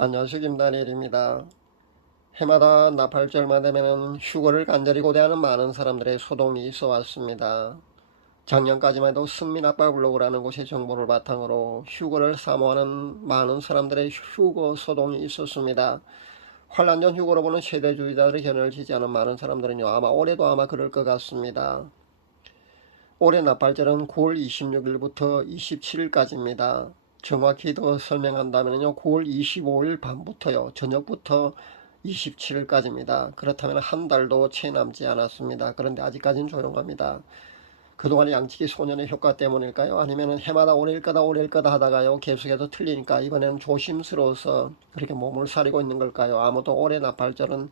안녕하세요. 김다니엘입니다. 해마다 나팔절만 되면 휴거를 간절히 고대하는 많은 사람들의 소동이 있어 왔습니다. 작년까지만 해도 승민아빠 블로그라는 곳의 정보를 바탕으로 휴거를 사모하는 많은 사람들의 휴거 소동이 있었습니다. 환란전 휴거로 보는 세대주의자들의 견해를 지지하는 많은 사람들은요, 아마 올해도 아마 그럴 것 같습니다. 올해 나팔절은 9월 26일부터 27일까지입니다. 정확히 더 설명한다면요, 9월 25일 밤부터요, 저녁부터 27일까지입니다. 그렇다면 한 달도 채 남지 않았습니다. 그런데 아직까지는 조용합니다. 그동안의 양치기 소년의 효과 때문일까요? 아니면 해마다 올해일 거다 올해일 거다 하다가요 계속해서 틀리니까 이번에는 조심스러워서 그렇게 몸을 사리고 있는 걸까요? 아무도 올해 나팔절은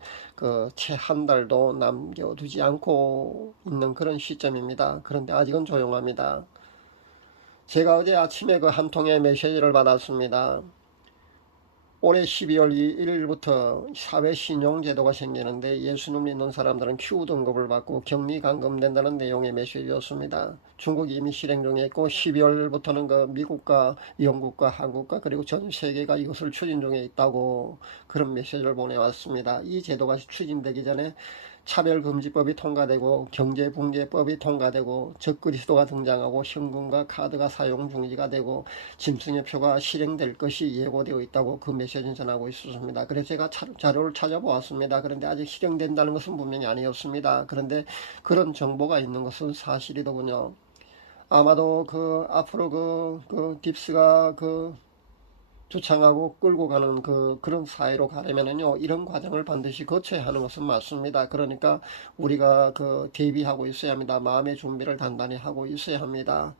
채 한 달도 남겨두지 않고 있는 그런 시점입니다. 그런데 아직은 조용합니다. 제가 어제 아침에 그 한 통의 메시지를 받았습니다. 올해 12월 1일부터 사회신용제도가 생기는데 예수님 믿는 사람들은 Q등급을 받고 격리 감금된다는 내용의 메시지였습니다. 중국이 이미 실행 중에 있고 12월부터는 그 미국과 영국과 한국과 그리고 전 세계가 이것을 추진 중에 있다고 그런 메시지를 보내왔습니다. 이 제도가 추진되기 전에 차별금지법이 통과되고 경제붕괴법이 통과되고 적그리스도가 등장하고 현금과 카드가 사용 중지가 되고 짐승의 표가 실행될 것이 예고되어 있다고 그 메시지를 전하고 있었습니다. 그래서 제가 자료를 찾아보았습니다. 그런데 아직 실행된다는 것은 분명히 아니었습니다. 그런데 그런 정보가 있는 것은 사실이더군요. 아마도 앞으로 딥스가 주창하고 끌고 가는 그런 사회로 가려면은요, 이런 과정을 반드시 거쳐야 하는 것은 맞습니다. 그러니까 우리가 대비하고 있어야 합니다. 마음의 준비를 단단히 하고 있어야 합니다.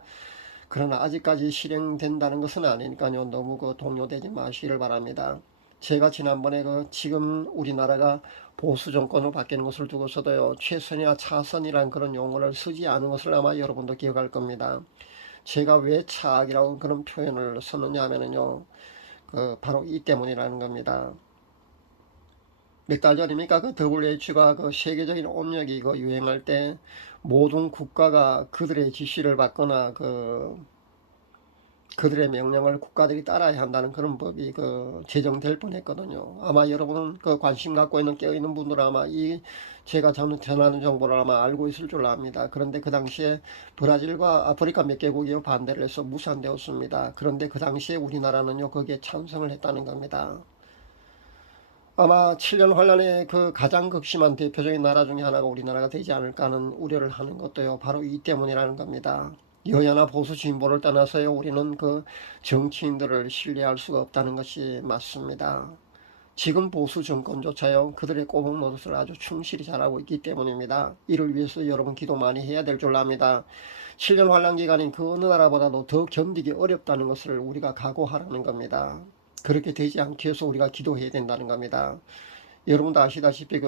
그러나 아직까지 실행된다는 것은 아니니까요, 너무 동요되지 마시기를 바랍니다. 제가 지난번에 지금 우리나라가 보수 정권으로 바뀌는 것을 두고서도요, 최선이나 차선이란 그런 용어를 쓰지 않은 것을 아마 여러분도 기억할 겁니다. 제가 왜 차악이라고 그런 표현을 썼느냐 하면은요, 바로 이 때문이라는 겁니다. 몇 달 전입니까? WHO가 세계적인 온역이 유행할 때 모든 국가가 그들의 지시를 받거나 그들의 명령을 국가들이 따라야 한다는 그런 법이 제정될 뻔했거든요. 아마 여러분은 관심 갖고 있는 깨어있는 분들은 아마 제가 전하는 정보를 아마 알고 있을 줄 압니다. 그런데 그 당시에 브라질과 아프리카 몇 개국이 반대를 해서 무산되었습니다. 그런데 그 당시에 우리나라는요 거기에 찬성을 했다는 겁니다. 아마 7년 환란의 가장 극심한 대표적인 나라 중에 하나가 우리나라가 되지 않을까 하는 우려를 하는 것도요, 바로 이 때문이라는 겁니다. 여야나 보수 진보를 떠나서요, 우리는 정치인들을 신뢰할 수가 없다는 것이 맞습니다. 지금 보수 정권조차요, 그들의 꼬북 노릇을 아주 충실히 잘하고 있기 때문입니다. 이를 위해서 여러분 기도 많이 해야 될 줄 압니다. 7년 환란 기간인 그 어느 나라보다도 더 견디기 어렵다는 것을 우리가 각오하라는 겁니다. 그렇게 되지 않기 위해서 우리가 기도해야 된다는 겁니다. 여러분도 아시다시피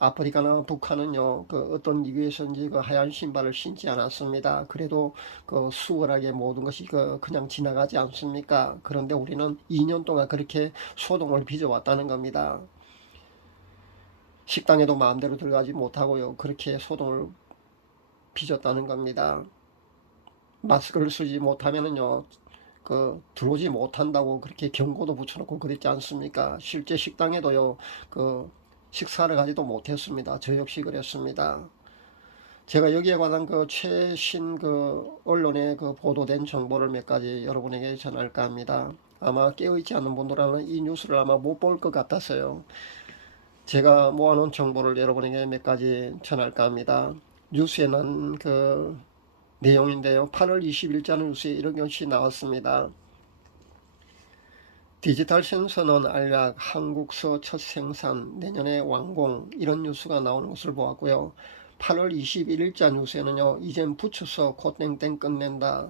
아프리카나 북한은요 어떤 이유에서인지 하얀 신발을 신지 않았습니다. 그래도 수월하게 모든 것이 그냥 지나가지 않습니까? 그런데 우리는 2년 동안 그렇게 소동을 빚어왔다는 겁니다. 식당에도 마음대로 들어가지 못하고요, 그렇게 소동을 빚었다는 겁니다. 마스크를 쓰지 못하면은요 들어오지 못한다고 그렇게 경고도 붙여놓고 그랬지 않습니까? 실제 식당에도요 식사를 가지도 못했습니다. 저 역시 그랬습니다. 제가 여기에 관한 최신 언론에 보도된 정보를 몇 가지 여러분에게 전할까 합니다. 아마 깨어있지 않는 분들은 이 뉴스를 아마 못 볼 것 같아서요, 제가 모아놓은 정보를 여러분에게 몇 가지 전할까 합니다. 뉴스에 난 내용인데요, 8월 20일자 뉴스에 이런 것이 나왔습니다. 디지털 센서는 알약, 한국서 첫 생산, 내년에 완공, 이런 뉴스가 나오는 것을 보았고요. 8월 21일자 뉴스에는요, 이젠 붙여서 콧땡땡 끝낸다,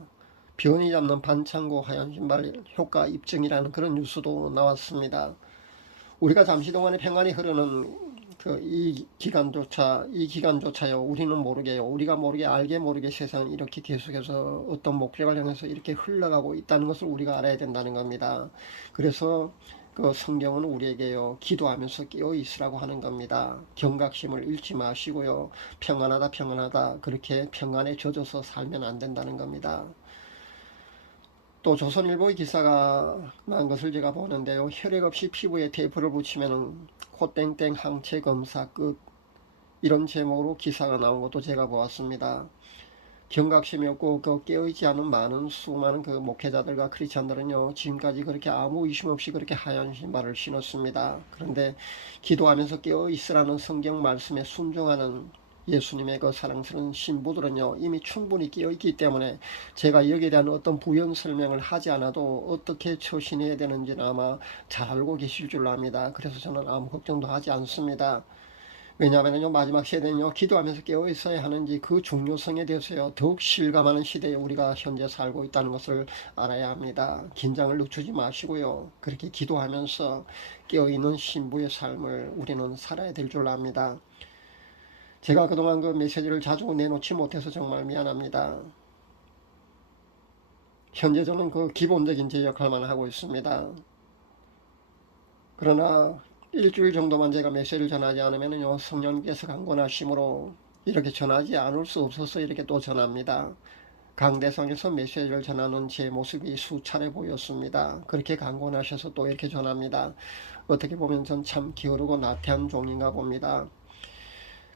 변이 잡는 반창고 하얀 신발 효과 입증이라는 그런 뉴스도 나왔습니다. 우리가 잠시 동안에 평안히 흐르는 이 기간조차요, 우리는 모르게요, 우리가 모르게 알게 모르게 세상은 이렇게 계속해서 어떤 목표를 향해서 이렇게 흘러가고 있다는 것을 우리가 알아야 된다는 겁니다. 그래서 성경은 우리에게요, 기도하면서 깨어 있으라고 하는 겁니다. 경각심을 잃지 마시고요, 평안하다 평안하다 그렇게 평안에 젖어서 살면 안 된다는 겁니다. 또 조선일보의 기사가 난 것을 제가 보는데요. 혈액 없이 피부에 테이프를 붙이면은 코땡땡 항체 검사 끝, 이런 제목으로 기사가 나온 것도 제가 보았습니다. 경각심이 없고 그 깨어있지 않은 많은 수많은 그 목회자들과 크리스찬들은요, 지금까지 그렇게 아무 의심 없이 그렇게 하얀 신발을 신었습니다. 그런데 기도하면서 깨어있으라는 성경 말씀에 순종하는 예수님의 그 사랑스러운 신부들은요, 이미 충분히 깨어있기 때문에 제가 여기에 대한 어떤 부연 설명을 하지 않아도 어떻게 처신해야 되는지는 아마 잘 알고 계실 줄로 압니다. 그래서 저는 아무 걱정도 하지 않습니다. 왜냐하면요, 마지막 세대는요, 기도하면서 깨어 있어야 하는지 그 중요성에 대해서요, 더욱 실감하는 시대에 우리가 현재 살고 있다는 것을 알아야 합니다. 긴장을 늦추지 마시고요, 그렇게 기도하면서 깨어 있는 신부의 삶을 우리는 살아야 될 줄 압니다. 제가 그동안 그 메시지를 자주 내놓지 못해서 정말 미안합니다. 현재 저는 그 기본적인 제 역할만 하고 있습니다. 그러나 일주일 정도만 제가 메시지를 전하지 않으면요, 성령께서 강권하심으로 이렇게 전하지 않을 수 없어서 이렇게 또 전합니다. 강대상에서 메시지를 전하는 제 모습이 수차례 보였습니다. 그렇게 강권하셔서 또 이렇게 전합니다. 어떻게 보면 전 참 게으르고 나태한 종인가 봅니다.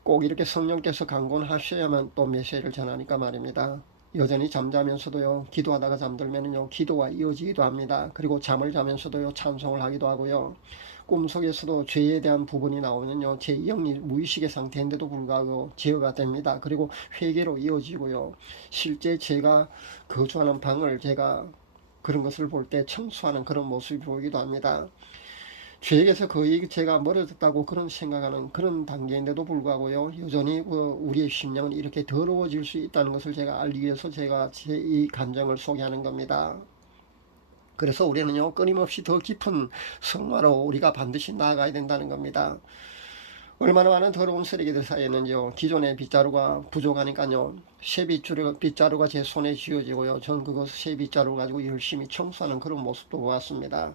꼭 이렇게 성령께서 강권하셔야만 또 메시지를 전하니까 말입니다. 여전히 잠자면서도요, 기도하다가 잠들면요, 기도가 이어지기도 합니다. 그리고 잠을 자면서도요, 찬송을 하기도 하고요. 꿈속에서도 죄에 대한 부분이 나오면요, 제 영이 무의식의 상태인데도 불구하고 제어가 됩니다. 그리고 회개로 이어지고요. 실제 제가 거주하는 방을 제가 그런 것을 볼 때 청소하는 그런 모습이 보이기도 합니다. 죄에게서 거의 제가 멀어졌다고 그런 생각하는 그런 단계인데도 불구하고요, 여전히 우리의 심령은 이렇게 더러워질 수 있다는 것을 제가 알기 위해서 제가 제 이 감정을 소개하는 겁니다. 그래서 우리는요, 끊임없이 더 깊은 성화로 우리가 반드시 나아가야 된다는 겁니다. 얼마나 많은 더러운 쓰레기들 쌓였는지요. 기존의 빗자루가 부족하니까요, 새 빗자루가 제 손에 쥐어지고요, 전 그것 새 빗자루 가지고 열심히 청소하는 그런 모습도 보았습니다.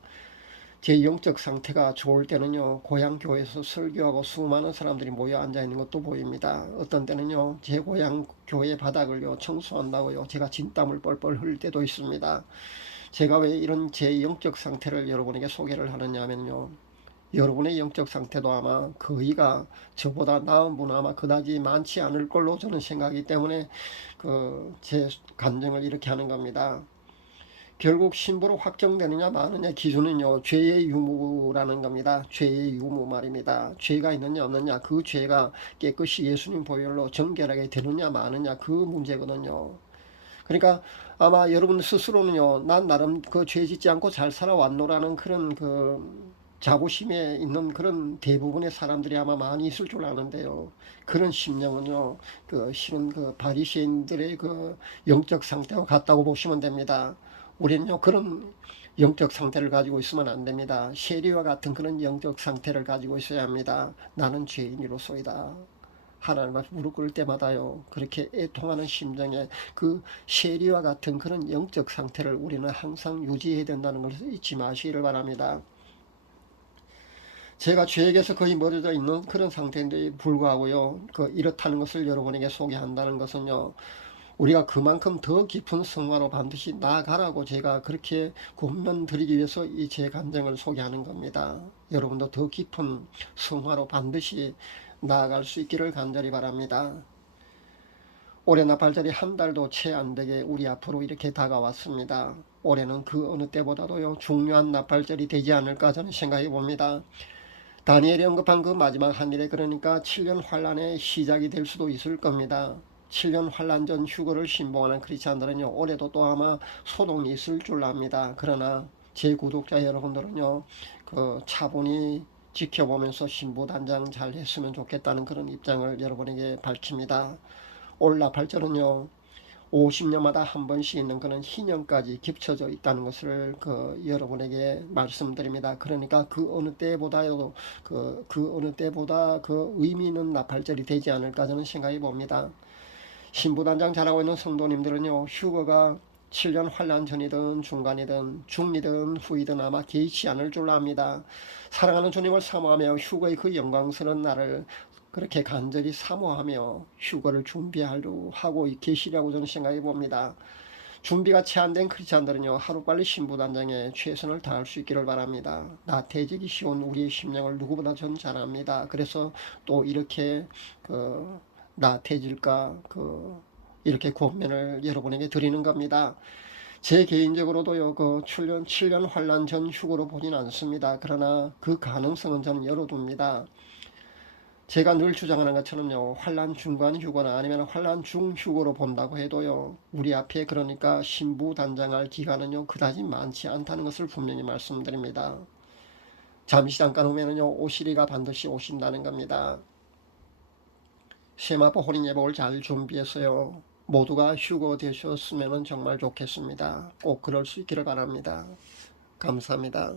제 영적 상태가 좋을 때는요, 고향 교회에서 설교하고 수많은 사람들이 모여 앉아 있는 것도 보입니다. 어떤 때는요, 제 고향 교회 바닥을요, 청소한다고요, 제가 진땀을 뻘뻘 흘릴 때도 있습니다. 제가 왜 이런 제 영적 상태를 여러분에게 소개를 하느냐면요, 여러분의 영적 상태도 아마 거의가 저보다 나은 분은 아마 그다지 많지 않을 걸로 저는 생각하기 때문에 제 감정을 이렇게 하는 겁니다. 결국 신부로 확정되느냐 마느냐 기준은요, 죄의 유무라는 겁니다. 죄의 유무 말입니다. 죄가 있느냐 없느냐, 그 죄가 깨끗이 예수님 보혈로 정결하게 되느냐 마느냐, 그 문제거든요. 그러니까 아마 여러분 스스로는요, 난 나름 그 죄 짓지 않고 잘 살아왔노라는 그런 자부심에 있는 그런 대부분의 사람들이 아마 많이 있을 줄 아는데요. 그런 심령은요, 실은 바리새인들의 영적 상태와 같다고 보시면 됩니다. 우리는요, 그런 영적 상태를 가지고 있으면 안 됩니다. 세리와 같은 그런 영적 상태를 가지고 있어야 합니다. 나는 죄인이로소이다. 하나님 앞에 무릎 꿇을 때마다요, 그렇게 애통하는 심정에 그 세리와 같은 그런 영적 상태를 우리는 항상 유지해야 된다는 것을 잊지 마시기를 바랍니다. 제가 죄에게서 거의 멀어져 있는 그런 상태인데 불구하고요, 이렇다는 것을 여러분에게 소개한다는 것은요, 우리가 그만큼 더 깊은 성화로 반드시 나아가라고 제가 그렇게 권면 드리기 위해서 이 제 감정을 소개하는 겁니다. 여러분도 더 깊은 성화로 반드시 나아갈 수 있기를 간절히 바랍니다. 올해 나팔절이 한 달도 채 안 되게 우리 앞으로 이렇게 다가왔습니다. 올해는 그 어느 때보다도요, 중요한 나팔절이 되지 않을까 저는 생각해 봅니다. 다니엘이 언급한 그 마지막 한 일에, 그러니까 7년 환란의 시작이 될 수도 있을 겁니다. 7년 환란 전 휴거를 신봉하는 크리스찬들은요, 올해도 또 아마 소동이 있을 줄 압니다. 그러나 제 구독자 여러분들은요, 차분히 지켜보면서 신부단장 잘 했으면 좋겠다는 그런 입장을 여러분에게 밝힙니다. 올 나팔절은요, 50년마다 한 번씩 있는 그런 희년까지 겹쳐져 있다는 것을 여러분에게 말씀드립니다. 그러니까 그 어느 때보다도 그 어느 때보다 의미 있는 나팔절이 되지 않을까 저는 생각해 봅니다. 신부단장 잘하고 있는 성도님들은요, 휴거가 7년 환란 전이든 중간이든 중이든 후이든 아마 개의치 않을 줄로 압니다. 사랑하는 주님을 사모하며 휴거의 그 영광스러운 날을 그렇게 간절히 사모하며 휴거를 준비하려 하고 계시라고 저는 생각해 봅니다. 준비가 채 안 된 크리스찬들은요, 하루빨리 신부단장에 최선을 다할 수 있기를 바랍니다. 나태해지기 쉬운 우리의 심령을 누구보다 전 잘 압니다. 그래서 또 이렇게 나태해질까 이렇게 권면을 여러분에게 드리는 겁니다. 제 개인적으로도요, 7년 환란 전 휴거로 보진 않습니다. 그러나 그 가능성은 저는 열어둡니다. 제가 늘 주장하는 것처럼요, 환란 중간 휴거나 아니면 환란 중 휴거로 본다고 해도요, 우리 앞에 그러니까 신부 단장할 기간은요, 그다지 많지 않다는 것을 분명히 말씀드립니다. 잠시 잠깐 후면은요, 오시리가 반드시 오신다는 겁니다. 세마포 혼인 예복을 잘 준비해서요, 모두가 휴거 되셨으면 정말 좋겠습니다. 꼭 그럴 수 있기를 바랍니다. 감사합니다.